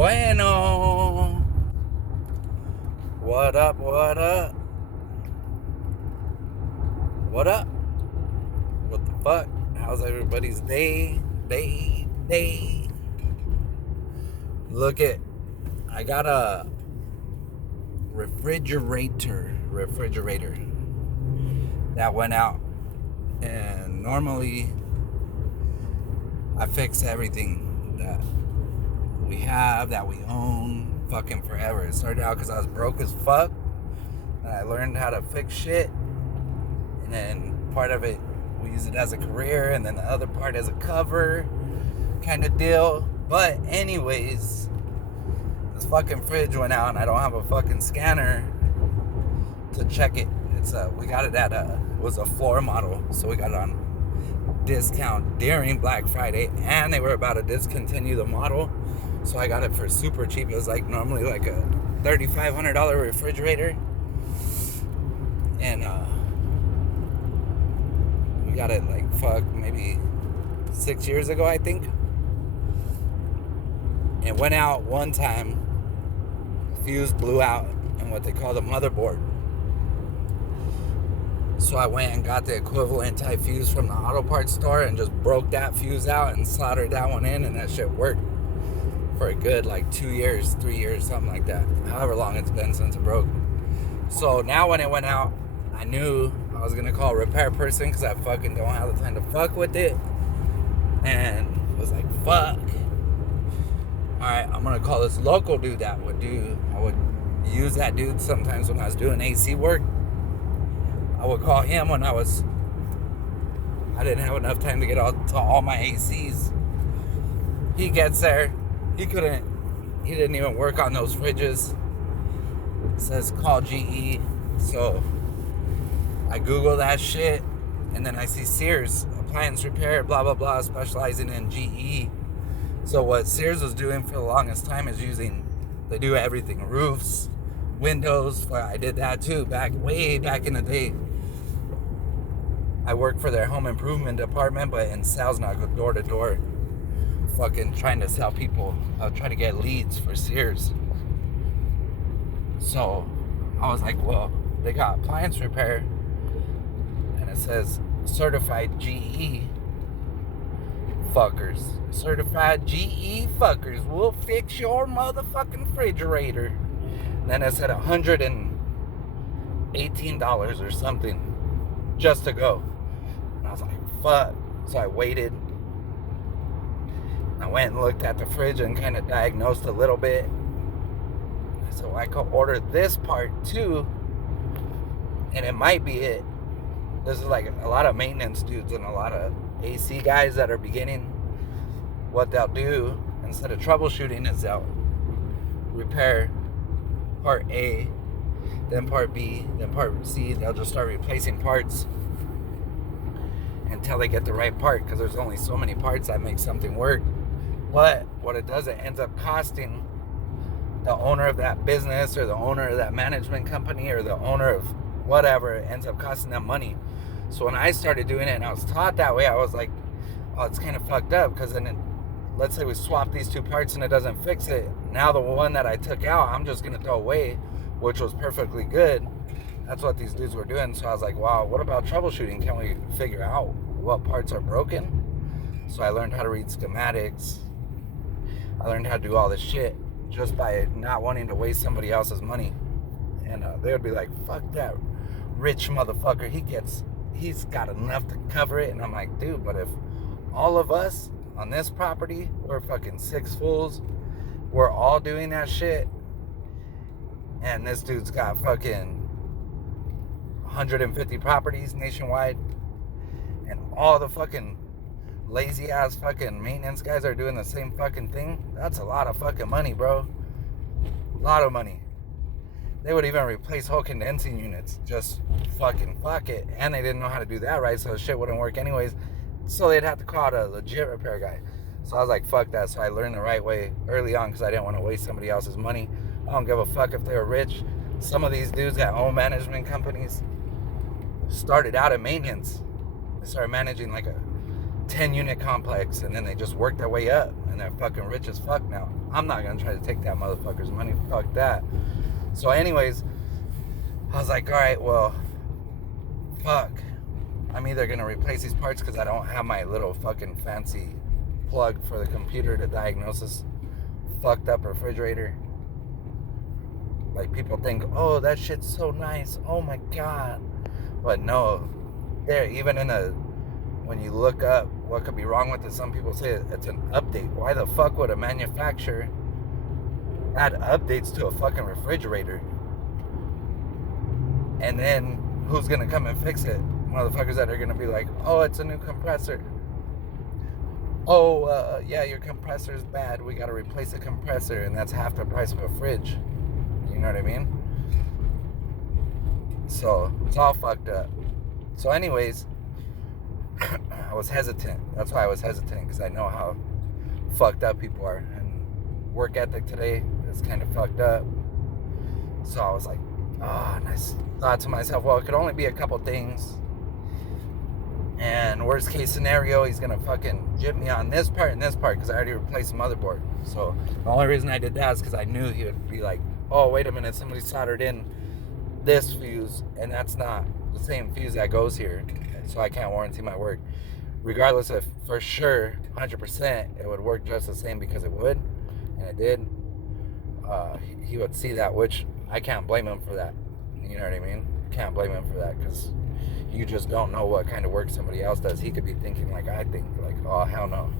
Bueno. What up, what up? What up? What the fuck? How's everybody's day? Look at, I got a refrigerator that went out, and normally I fix everything that we have, that we own, fucking forever. It started out because I was broke as fuck, and I learned how to fix shit, and then part of it, we use it as a career, and then the other part as a cover kind of deal. But anyways, this fucking fridge went out, and I don't have a fucking scanner to check it. We got it at it was a floor model, so we got it on discount during Black Friday, and they were about to discontinue the model, so I got it for super cheap. It was like normally like a $3,500 refrigerator, and we got it like maybe 6 years ago, I think. It went out one time, fuse blew out in what they call the motherboard. So I went and got the equivalent type fuse from the auto parts store and just broke that fuse out and soldered that one in, and that shit worked for a good like 2 years, 3 years, something like that. However long it's been since it broke. So now when it went out, I knew I was gonna call a repair person because I fucking don't have the time to fuck with it. And was like, fuck. Alright, I'm gonna call this local dude that I would use that dude sometimes when I was doing AC work. I would call him when I didn't have enough time to get to all my ACs. He gets there. He didn't even work on those fridges. It says call GE. So I Google that shit, and then I see Sears, appliance repair, blah, blah, blah, specializing in GE. So what Sears was doing for the longest time is they do everything, roofs, windows. I did that too, way back in the day. I worked for their home improvement department, but in sales now, I go door to door, fucking trying to sell people. I'll try to get leads for Sears. So I was like, well, they got appliance repair, and it says certified GE fuckers. Certified GE fuckers will fix your motherfucking refrigerator. And then it said $118 or something just to go. And I was like, fuck. So I waited. I went and looked at the fridge and kind of diagnosed a little bit. So I could order this part too, and it might be it. This is like a lot of maintenance dudes and a lot of AC guys that are beginning. What they'll do instead of troubleshooting is they'll repair part A, then part B, then part C. They'll just start replacing parts until they get the right part, because there's only so many parts that make something work. But what it does, it ends up costing the owner of that business or the owner of that management company or the owner of whatever, it ends up costing them money. So when I started doing it and I was taught that way, I was like, oh, it's kind of fucked up, because then let's say we swap these two parts and it doesn't fix it. Now the one that I took out, I'm just going to throw away, which was perfectly good. That's what these dudes were doing. So I was like, wow, what about troubleshooting? Can we figure out what parts are broken? So I learned how to read schematics. I learned how to do all this shit just by not wanting to waste somebody else's money. And they would be like, fuck that rich motherfucker. He's got enough to cover it. And I'm like, dude, but if all of us on this property, we're fucking six fools, we're all doing that shit, and this dude's got fucking 150 properties nationwide, and all the fucking lazy ass fucking maintenance guys are doing the same fucking thing, that's a lot of fucking money, bro. A lot of money. They would even replace whole condensing units. Just fucking fuck it. And they didn't know how to do that right, so the shit wouldn't work anyways. So they'd have to call out a legit repair guy. So I was like, fuck that. So I learned the right way early on, because I didn't want to waste somebody else's money. I don't give a fuck if they were rich. Some of these dudes that own management companies started out in maintenance. They started managing like a 10 unit complex, and then they just worked their way up, and they're fucking rich as fuck now. I'm not gonna try to take that motherfucker's money. Fuck that. So anyways, I was like, all right, well, fuck. I'm either gonna replace these parts because I don't have my little fucking fancy plug for the computer to diagnose this fucked up refrigerator. Like, people think, oh, that shit's so nice, oh my god. But no, there, even when you look up what could be wrong with it, some people say it's an update. Why the fuck would a manufacturer add updates to a fucking refrigerator? And then who's gonna come and fix it? Motherfuckers that are gonna be like, oh, it's a new compressor. Oh, yeah, your compressor's bad. We gotta replace the compressor, and that's half the price of a fridge. You know what I mean? So it's all fucked up. So anyways, I was hesitant. That's why I was hesitant, because I know how fucked up people are, and work ethic today is kind of fucked up. So I was like, oh, and I thought to myself, well, it could only be a couple things. And worst case scenario, he's gonna fucking jip me on this part and this part, because I already replaced the motherboard. So the only reason I did that is because I knew he would be like, oh, wait a minute, somebody soldered in this fuse, and that's not the same fuse that goes here, so I can't warranty my work. Regardless if, for sure, 100%, it would work just the same, because it would, and it did. He would see that, which I can't blame him for that. You know what I mean? Can't blame him for that, because you just don't know what kind of work somebody else does. He could be thinking like I think, like, oh, hell no.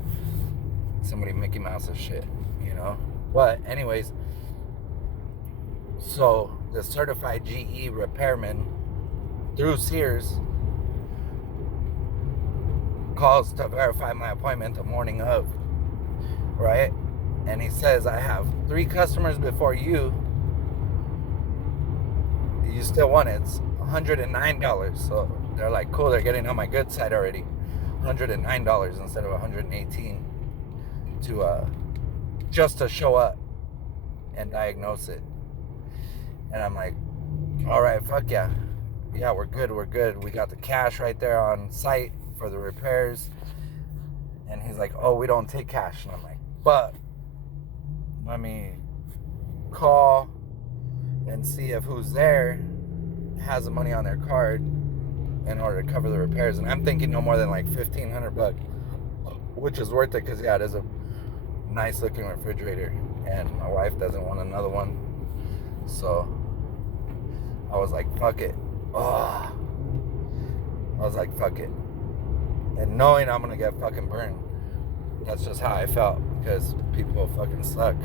Somebody Mickey Mouse shit, you know? But anyways, so the certified GE repairman through Sears calls to verify my appointment the morning of, right? And he says, I have 3 customers before you. You still want it? It's $109. So they're like, cool, they're getting on my good side already. $109 instead of $118 to just to show up and diagnose it. And I'm like, all right, fuck yeah. Yeah, we're good. We got the cash right there on site for the repairs. And he's like, oh, we don't take cash. And I'm like, but let me call and see if who's there has the money on their card in order to cover the repairs. And I'm thinking no more than like $1,500, which is worth it, because yeah, it is a nice looking refrigerator, and my wife doesn't want another one. So I was like, fuck it. Oh, I was like, fuck it. And knowing I'm gonna get fucking burned, that's just how I felt, because people fucking suck.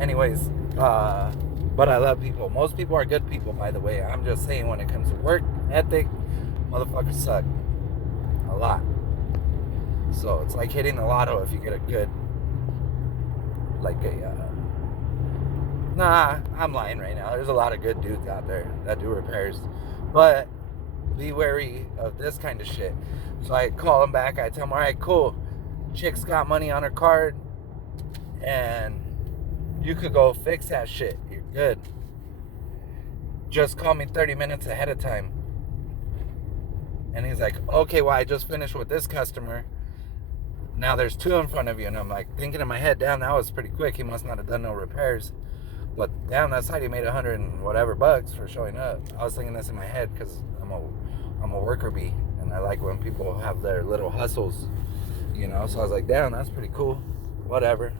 Anyways, but I love people. Most people are good people, by the way. I'm just saying, when it comes to work ethic, motherfuckers suck a lot. So it's like hitting the lotto if you get a good, like a, nah, I'm lying right now. There's a lot of good dudes out there that do repairs, but be wary of this kind of shit. So I call him back. I tell him, all right, cool. Chick's got money on her card, and you could go fix that shit. You're good. Just call me 30 minutes ahead of time. And he's like, okay, well, I just finished with this customer. Now there's 2 in front of you. And I'm like, thinking in my head, damn, that was pretty quick. He must not have done no repairs. But down that side, he made $100 and whatever bucks for showing up. I was thinking this in my head, because I'm a worker bee, and I like when people have their little hustles, you know. So I was like, damn, that's pretty cool. Whatever.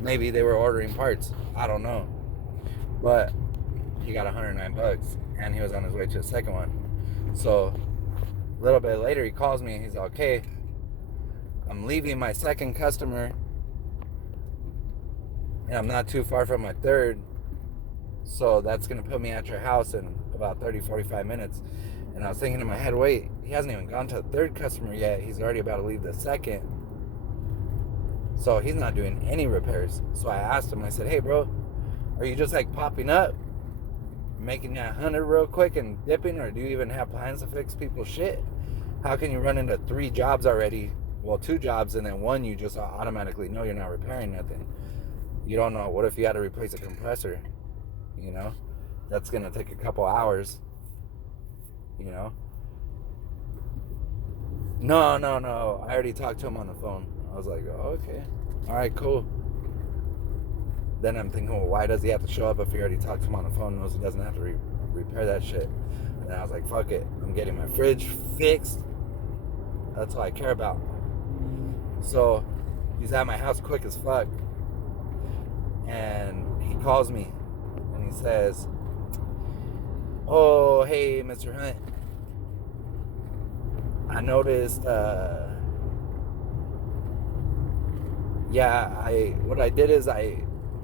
Maybe they were ordering parts. I don't know. But he got $109, and he was on his way to the second one. So a little bit later, he calls me. He's like, okay, I'm leaving my second customer, and I'm not too far from my third. So that's going to put me at your house in about 30, 45 minutes. And I was thinking in my head, wait, he hasn't even gone to the third customer yet. He's already about to leave the second. So he's not doing any repairs. So I asked him, I said, hey, bro, are you just like popping up, making that 100 real quick and dipping? Or do you even have plans to fix people's shit? How can you run into 3 jobs already? Well, 2 jobs, and then 1 you just automatically know you're not repairing nothing. You don't know. What if you had to replace a compressor? You know, that's going to take a couple hours, you know. No. I already talked to him on the phone. I was like, oh, okay. All right, cool. Then I'm thinking, well, why does he have to show up if he already talked to him on the phone, knows he doesn't have to repair that shit? And I was like, fuck it. I'm getting my fridge fixed. That's all I care about. So he's at my house quick as fuck. And he calls me and he says, oh, hey, Mr. Hunt. I noticed, what I did is I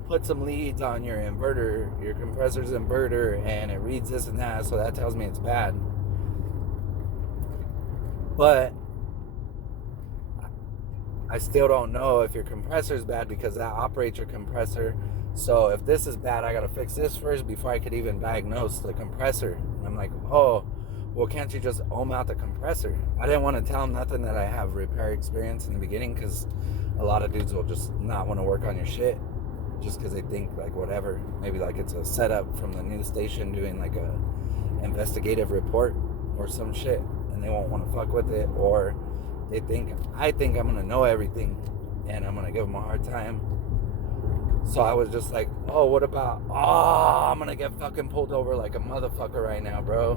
put some leads on your inverter, your compressor's inverter, and it reads this and that, so that tells me it's bad. But I still don't know if your compressor is bad because that operates your compressor. So if this is bad, I gotta fix this first before I could even diagnose the compressor. And I'm like, oh, well, can't you just ohm out the compressor? I didn't want to tell him nothing that I have repair experience in the beginning, because a lot of dudes will just not want to work on your shit just because they think like whatever, maybe like it's a setup from the news station doing like a investigative report or some shit, and they won't want to fuck with it, or I think I'm gonna know everything and I'm gonna give them a hard time. So I was just like, oh, what about, I'm gonna get fucking pulled over like a motherfucker right now, bro.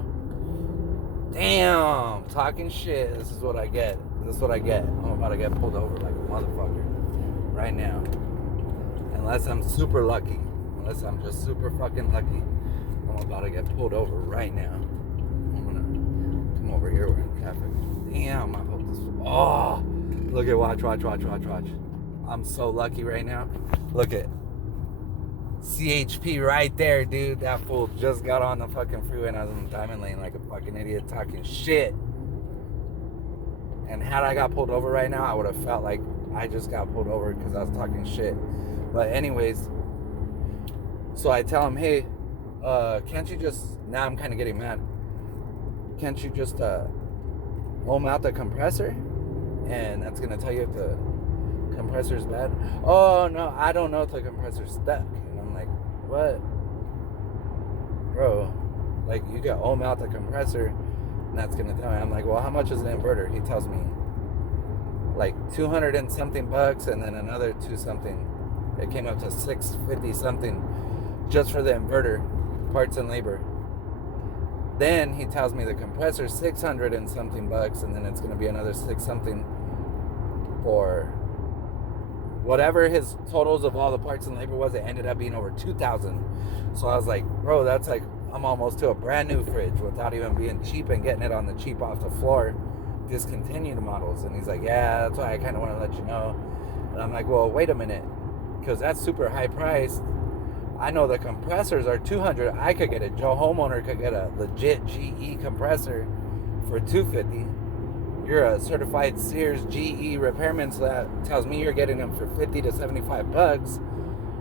Damn, talking shit. This is what I get. I'm about to get pulled over like a motherfucker right now. Unless I'm super lucky. Unless I'm just super fucking lucky. I'm about to get pulled over right now. I'm gonna come over here. We're in traffic. Damn, I hope this. Oh, look at, watch. I'm so lucky right now. Look at CHP right there, dude. That fool just got on the fucking freeway and I was in the diamond lane like a fucking idiot talking shit. And had I got pulled over right now, I would have felt like I just got pulled over because I was talking shit. But anyways, so I tell him, hey, can't you just, now I'm kind of getting mad, can't you just ohm out the compressor? And that's going to tell you if the compressor's bad. Oh, no, I don't know if the compressor's stuck. And I'm like, what? Bro, like, you got ohm out the compressor, and that's going to tell me. I'm like, well, how much is the inverter? He tells me, like, 200 and something bucks, and then another 2 something. It came up to 650 something just for the inverter, parts and labor. Then he tells me the compressor 600 and something bucks, and then it's going to be another 6 something for whatever his totals of all the parts and labor was. It ended up being over 2,000. So I was like, bro, that's like, I'm almost to a brand new fridge without even being cheap and getting it on the cheap off the floor, discontinued models. And he's like, yeah, that's why I kind of want to let you know. And I'm like, well, wait a minute, because that's super high priced. I know the compressors are 200. I could get it. Joe homeowner could get a legit GE compressor for 250. You're a certified Sears GE repairman, so that tells me you're getting them for 50 to 75 bucks.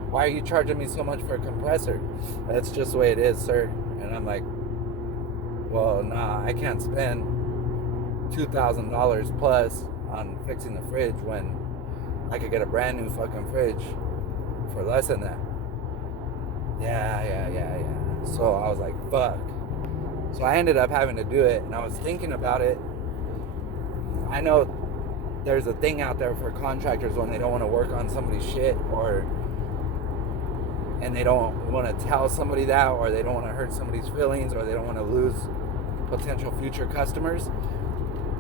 Why are you charging me so much for a compressor? That's just the way it is, sir. And I'm like, well, nah, I can't spend $2,000 plus on fixing the fridge when I could get a brand new fucking fridge for less than that. Yeah. So I was like, fuck. So I ended up having to do it, and I was thinking about it. I know there's a thing out there for contractors when they don't want to work on somebody's shit, and they don't want to tell somebody that, or they don't want to hurt somebody's feelings, or they don't want to lose potential future customers.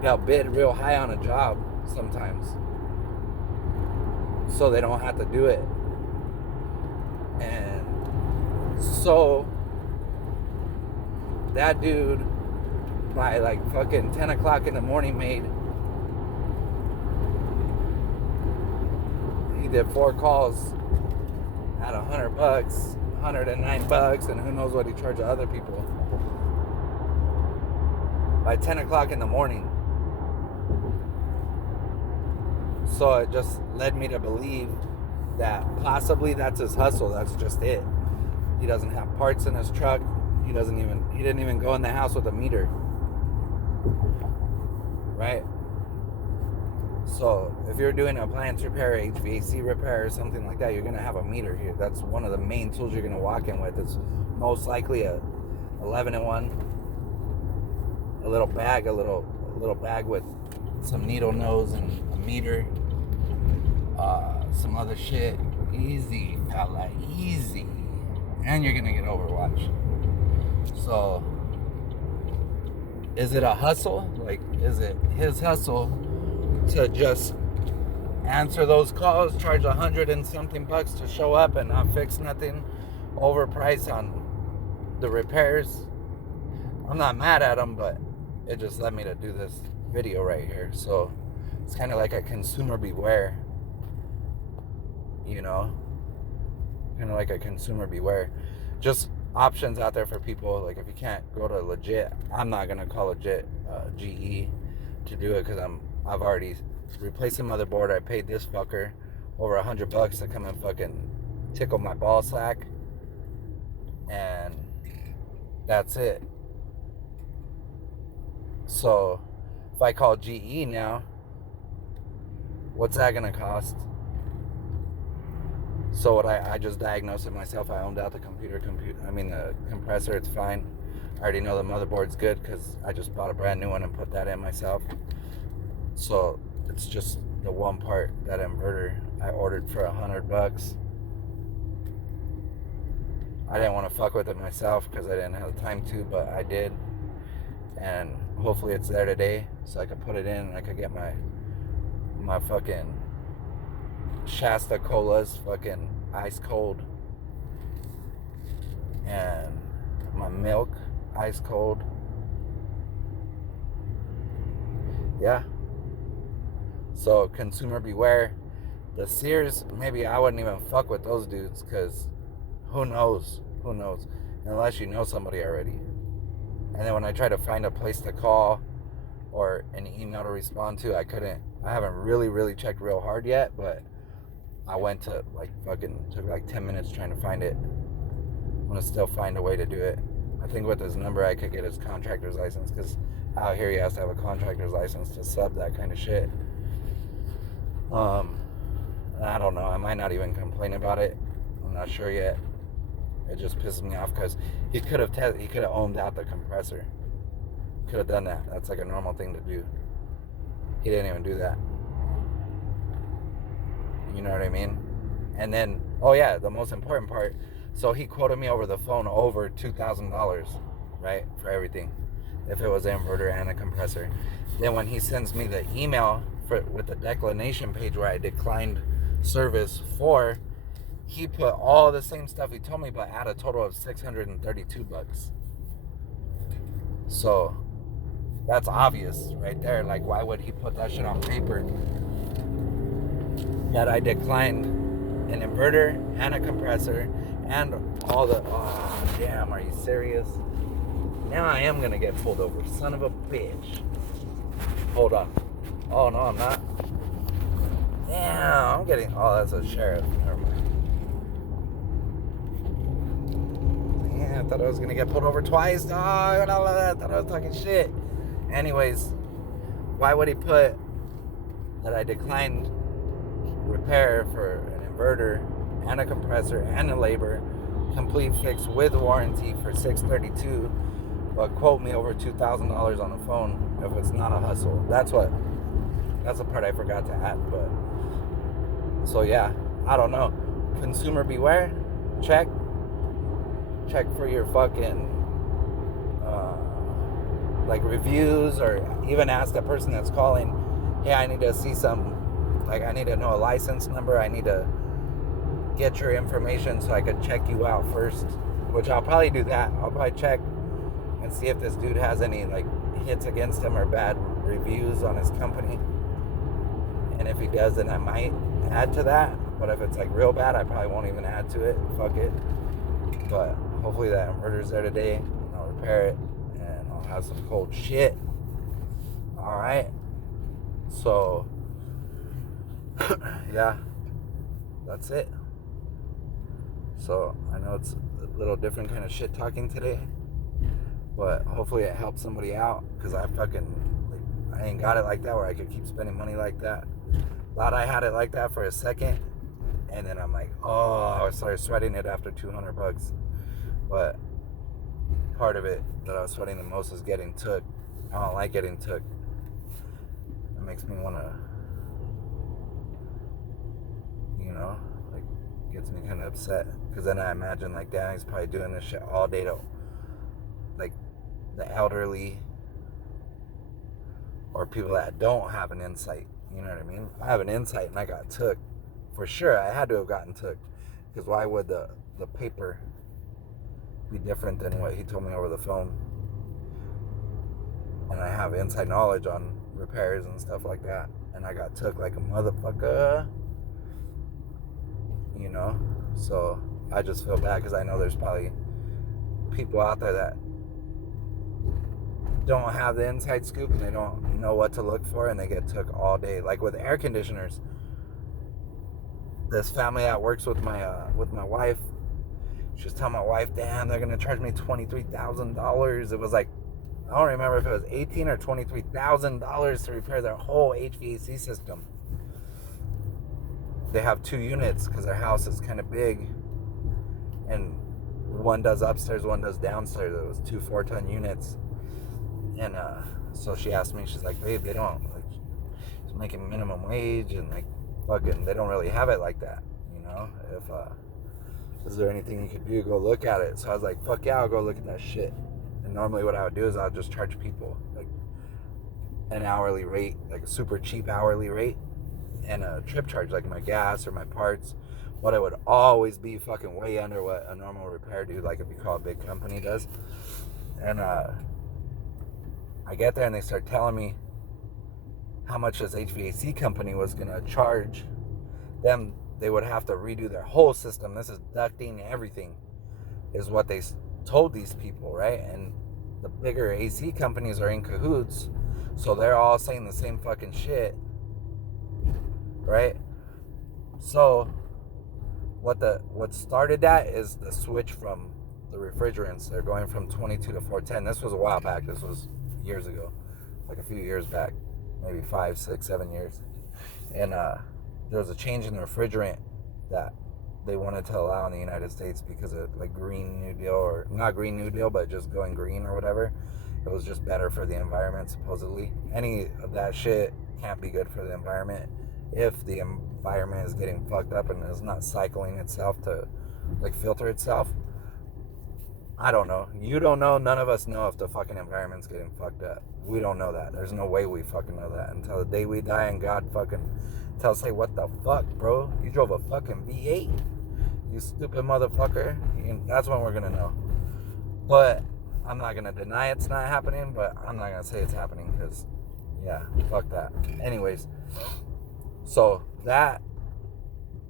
They'll bid real high on a job sometimes, so they don't have to do it. And so that dude, by like fucking 10 o'clock in the morning, he did 4 calls at $100, $109, and who knows what he charged other people. By 10 o'clock in the morning. So it just led me to believe that possibly that's his hustle. That's just it. He doesn't have parts in his truck. He didn't even go in the house with a meter. Right? So if you're doing appliance repair, HVAC repair, or something like that, you're going to have a meter here. That's one of the main tools you're going to walk in with. It's most likely a 11-in-1, a little bag with some needle nose and a meter, some other shit. Easy, fella, easy. And you're gonna get Overwatch. So, is it a hustle? Like, is it his hustle to just answer those calls, charge $100 and something to show up and not fix nothing, overprice on the repairs? I'm not mad at him, but it just led me to do this video right here. So it's kind of like a consumer beware, you know, kind of like a consumer beware. Just options out there for people. Like, if you can't go to legit, I'm not gonna call legit GE to do it, because I've already replaced the motherboard. I paid this fucker over $100 to come and fucking tickle my ball sack, and that's it. So if I call GE now, what's that gonna cost? So what I just diagnosed it myself. I owned out the the compressor. It's fine. I already know the motherboard's good because I just bought a brand new one and put that in myself. So it's just the one part, that inverter I ordered for $100. I didn't want to fuck with it myself because I didn't have the time to, but I did. And hopefully it's there today so I could put it in and I could get my fucking Shasta colas fucking ice cold, and my milk ice cold. Yeah. So consumer beware. The Sears, maybe I wouldn't even fuck with those dudes, because who knows, unless you know somebody already. And then when I try to find a place to call or an email to respond to, I haven't really checked real hard yet, but I went to took like 10 minutes trying to find it. I'm gonna still find a way to do it. I think with this number I could get his contractor's license, because out here he has to have a contractor's license to sub that kind of shit. I don't know. I might not even complain about it. I'm not sure yet. It just pisses me off because he could have ohmed out the compressor. Could have done that. That's like a normal thing to do. He didn't even do that. You know what I mean? And then, oh yeah, the most important part. So he quoted me over the phone over $2,000, right, for everything, if it was an inverter and a compressor. Then when he sends me the email with the declination page where I declined service for, he put all the same stuff he told me, but at a total of $632. So that's obvious right there. Like, why would he put that shit on paper? That I declined an inverter and a compressor and all the... Oh, damn, are you serious? Now I am gonna get pulled over. Son of a bitch. Hold on. Oh, no, I'm not. Damn, I'm getting... Oh, that's a sheriff. Never mind. Yeah, I thought I was gonna get pulled over twice. Oh, I thought I was talking shit. Anyways, why would he put that I declined repair for an inverter and a compressor and a labor, complete fix with warranty for $632, but quote me over $2,000 on the phone if it's not a hustle? That's the part I forgot to add. But so yeah, I don't know. Consumer beware. Check for your fucking like reviews, or even ask the person that's calling, hey, I need to see I need to know a license number. I need to get your information so I could check you out first, which I'll probably do that. I'll probably check and see if this dude has any like hits against him or bad reviews on his company. And if he does, then I might add to that. But if it's like real bad, I probably won't even add to it. Fuck it. But hopefully that inverter's there today, and I'll repair it, and I'll have some cold shit. Alright. So yeah, that's it. So I know it's a little different kind of shit talking today, but hopefully it helps somebody out, because I ain't got it like that where I could keep spending money like that. Thought I had it like that for a second, and then I'm like, oh, I started sweating it after $200. But part of it that I was sweating the most is getting took. I don't like getting took. It makes me want to, know, like, gets me kind of upset, because then I imagine, like, damn, he's probably doing this shit all day to, like, the elderly or people that don't have an insight. You know what I mean? If I have an insight and I got took, for sure I had to have gotten took, because why would the paper be different than what he told me over the phone? And I have inside knowledge on repairs and stuff like that, and I got took like a motherfucker, you know? So I just feel bad, because I know there's probably people out there that don't have the inside scoop, and they don't know what to look for, and they get took all day. Like with air conditioners, this family that works with my wife, she was telling my wife, damn, they're gonna charge me $23,000. It was like, I don't remember if it was $18,000 or $23,000 to repair their whole HVAC system. They have 2 units because their house is kind of big, and one does upstairs, one does downstairs. It was 2 4-ton units. And so she asked me, she's like, babe, they don't, like, she's making minimum wage, and like, fucking, they don't really have it like that, you know? If is there anything you could do? Go look at it. So I was like, fuck yeah, I'll go look at that shit. And normally what I would do is I'll just charge people like an hourly rate, like a super cheap hourly rate, and a trip charge, like my gas or my parts. What it would always be fucking way under what a normal repair dude, like if you call a big company, does. And I get there and they start telling me how much this HVAC company was going to charge them. They would have to redo their whole system. This is ducting, everything is what they told these people, right? And the bigger AC companies are in cahoots, so they're all saying the same fucking shit, right? So what started that is the switch from the refrigerants. They're going from 22 to 410. This was a while back. This was years ago, like a few years back, maybe 5, 6, 7 years. And there was a change in the refrigerant that they wanted to allow in the United States because of like Green New Deal, or not Green New Deal, but just going green or whatever. It was just better for the environment, supposedly. Any of that shit can't be good for the environment if the environment is getting fucked up and is not cycling itself to like filter itself. I don't know. You don't know. None of us know if the fucking environment's getting fucked up. We don't know that. There's no way we fucking know that until the day we die and God fucking tells, hey, what the fuck, bro? You drove a fucking V8? You stupid motherfucker. That's when we're gonna know. But I'm not gonna deny it's not happening, but I'm not gonna say it's happening, because, yeah, fuck that. Anyways, so that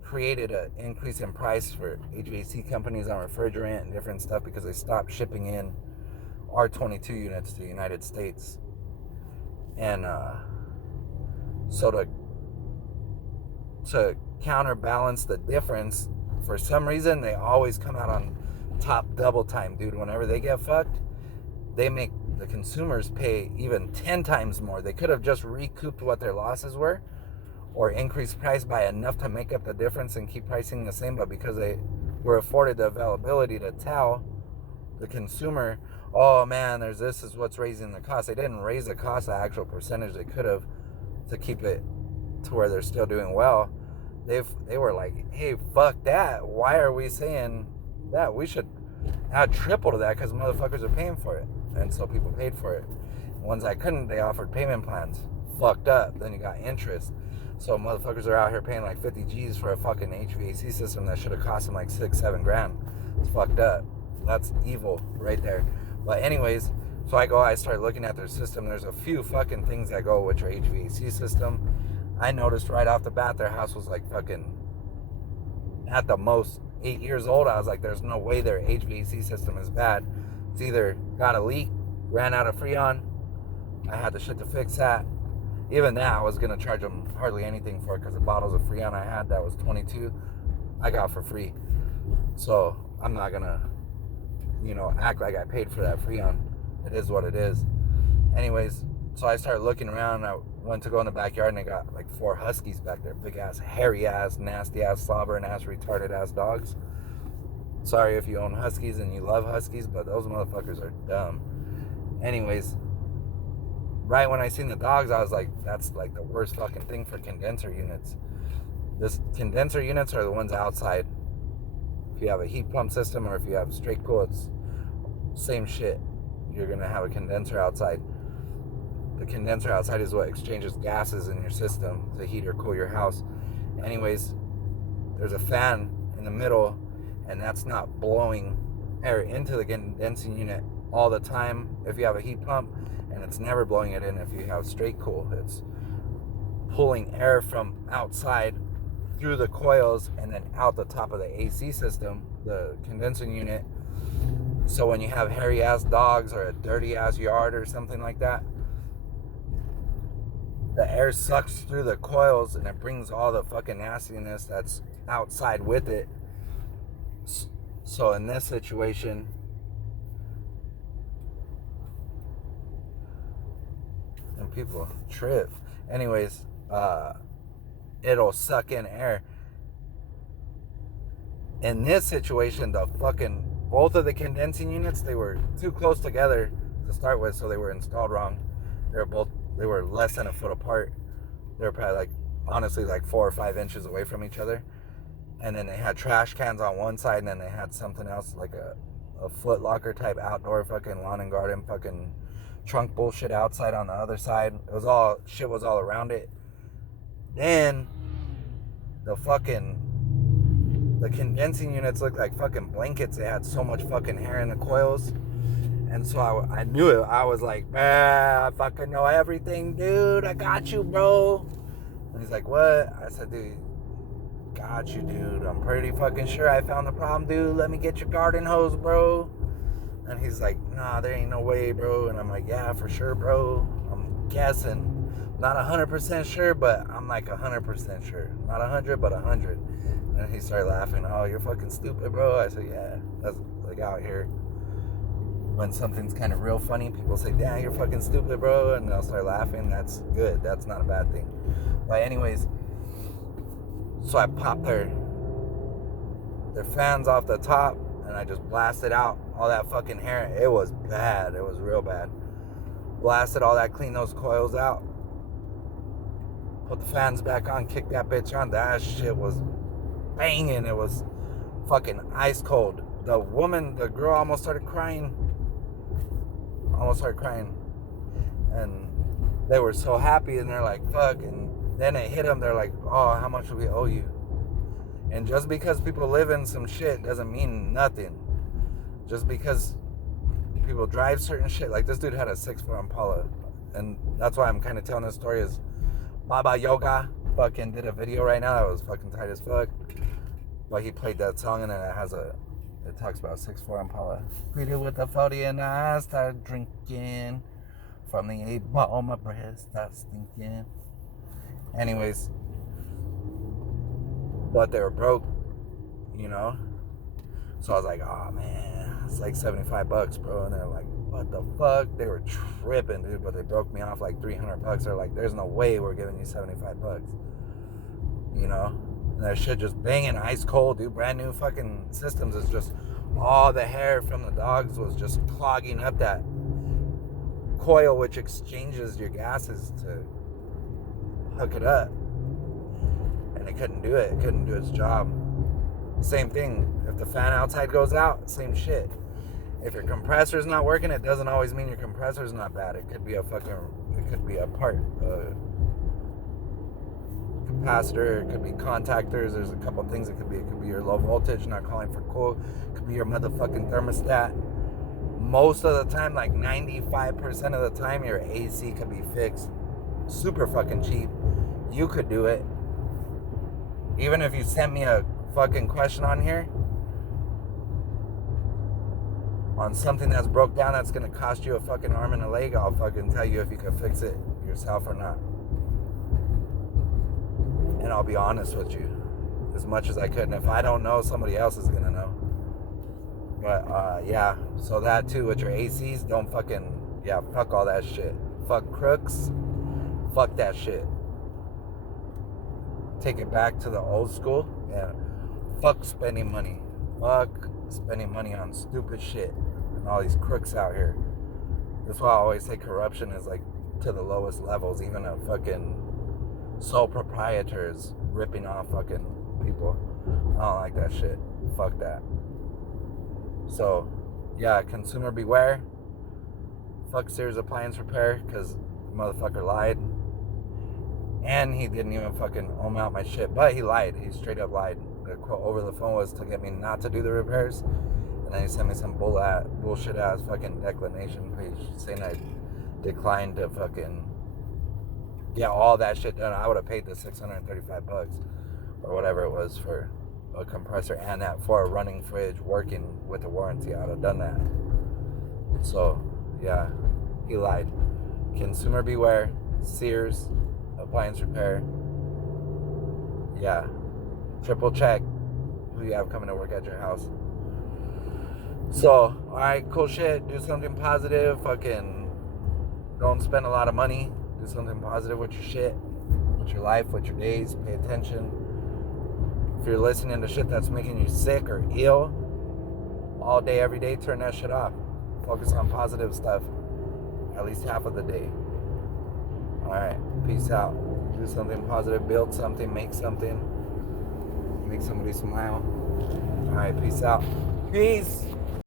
created an increase in price for HVAC companies on refrigerant and different stuff, because they stopped shipping in R22 units to the United States. And so to counterbalance the difference, for some reason they always come out on top double time, dude. Whenever they get fucked, they make the consumers pay even 10 times more. They could have just recouped what their losses were, or increased price by enough to make up the difference and keep pricing the same, but because they were afforded the availability to tell the consumer, oh man, this is what's raising the cost. They didn't raise the cost, the actual percentage they could have, to keep it to where they're still doing well. They were like, hey, fuck that. Why are we saying that? We should add triple to that, because motherfuckers are paying for it. And so people paid for it. The ones that couldn't, they offered payment plans. Fucked up. Then you got interest. So motherfuckers are out here paying like 50 G's for a fucking HVAC system that should have cost them like 6-7 grand. It's fucked up. That's evil right there. But anyways, so I start looking at their system. There's a few fucking things that go with your HVAC system. I noticed right off the bat their house was like fucking, at the most, 8 years old. I was like, there's no way their HVAC system is bad. It's either got a leak, ran out of Freon, I had the shit to fix that. Even that, I was going to charge them hardly anything for it, because the bottles of Freon I had that was 22, I got for free. So I'm not going to, act like I paid for that Freon. It is what it is. Anyways, so I started looking around, and I went to go in the backyard, and I got like 4 huskies back there. Big ass, hairy ass, nasty ass, slobbering ass, retarded ass dogs. Sorry if you own huskies and you love huskies, but those motherfuckers are dumb. Anyways, right when I seen the dogs, I was like, that's like the worst fucking thing for condenser units. This condenser units are the ones outside. If you have a heat pump system or if you have straight cool, it's same shit. You're gonna have a condenser outside. The condenser outside is what exchanges gases in your system to heat or cool your house. Anyways, there's a fan in the middle, and that's not blowing air into the condensing unit all the time if you have a heat pump, and it's never blowing it in if you have straight cool. It's pulling air from outside through the coils and then out the top of the AC system, the condensing unit. So when you have hairy ass dogs or a dirty ass yard or something like that, the air sucks through the coils and it brings all the fucking nastiness that's outside with it. So in this situation, and people trip. Anyways, it'll suck in air. In this situation, both of the condensing units, they were too close together to start with, so they were installed wrong. They were less than a foot apart. They were probably honestly 4 or 5 inches away from each other. And then they had trash cans on one side, and then they had something else like a Foot Locker type outdoor fucking lawn and garden fucking trunk bullshit outside on the other side. Shit was all around it. Then the condensing units looked like fucking blankets. They had so much fucking hair in the coils. And so I knew it. I was like, man, I fucking know everything, dude. I got you, bro. And he's like, what? I said, dude, got you, dude. I'm pretty fucking sure I found the problem, dude. Let me get your garden hose, bro. And he's like, nah, there ain't no way, bro. And I'm like, yeah, for sure, bro. I'm guessing. Not 100% sure, but I'm 100% sure. Not 100, but 100. And he started laughing. Oh, you're fucking stupid, bro. I said, yeah, that's out here. When something's kind of real funny, people say, damn, you're fucking stupid, bro. And they'll start laughing. That's good. That's not a bad thing. But anyways, so I popped their fans off the top, and I just blasted out all that fucking hair. It was bad. It was real bad. Blasted all that, cleaned those coils out. Put the fans back on, kicked that bitch on. That shit was banging. It was fucking ice cold. The girl almost started crying. And they were so happy, and they're like, fuck. And then it hit them. They're like, oh, how much do we owe you? And just because people live in some shit doesn't mean nothing. Just because people drive certain shit. Like this dude had a 6-foot Impala. And that's why I'm kind of telling this story is Baba Yoga fucking did a video right now that was fucking tight as fuck. But he played that song, and then it talks about 6'4" Impala. Greeted with a 40 and I started drinking. From the 8 ball, my breath started stinking. Anyways, but they were broke, you know? So I was like, oh man, it's like $75, bro. And they're like, what the fuck? They were tripping, dude, but they broke me off like $300. They're like, there's no way we're giving you $75, you know? And that shit just banging ice cold, dude. Brand new fucking systems. Is just all the hair from the dogs was just clogging up that coil, which exchanges your gases to hook it up. And it couldn't do it. It couldn't do its job. Same thing. If the fan outside goes out, same shit. If your compressor's not working, it doesn't always mean your compressor's not bad. It could be a part. Capacitor, it could be contactors. There's a couple things it could be. It could be your low voltage not calling for cool. It could be your motherfucking thermostat. Most of the time, like 95% of the time, your AC could be fixed. Super fucking cheap. You could do it. Even if you sent me a fucking question on here on something that's broke down that's gonna cost you a fucking arm and a leg, I'll fucking tell you if you can fix it yourself or not. And I'll be honest with you as much as I could. And if I don't know, somebody else is gonna know. But yeah, so that too with your ACs, don't fucking, yeah, fuck all that shit. Fuck crooks. Fuck that shit. Take it back to the old school. Yeah. Fuck spending money. Fuck spending money on stupid shit. And all these crooks out here. That's why I always say corruption is like to the lowest levels. Even a fucking sole proprietors ripping off fucking people. I don't like that shit. Fuck that. So, yeah, consumer beware. Fuck Sears appliance repair, because motherfucker lied. And he didn't even fucking own out my shit. But he lied. He straight up lied. The quote over the phone was to get me not to do the repairs. And then he sent me some bullshit ass fucking declination page saying I declined to fucking get all that shit done. I would have paid the $635 or whatever it was for a compressor and that for a running fridge working with a warranty. I would have done that. So, yeah, he lied. Consumer beware. Sears appliance repair. Yeah, triple check who you have coming to work at your house. So, alright, cool shit. Do something positive. Fucking don't spend a lot of money. Do something positive with your shit, with your life, with your days. Pay attention. If you're listening to shit that's making you sick or ill all day, every day, turn that shit off. Focus on positive stuff at least half of the day. Alright, peace out. Do something positive, build something, make something, make somebody smile. Alright, peace out. Peace.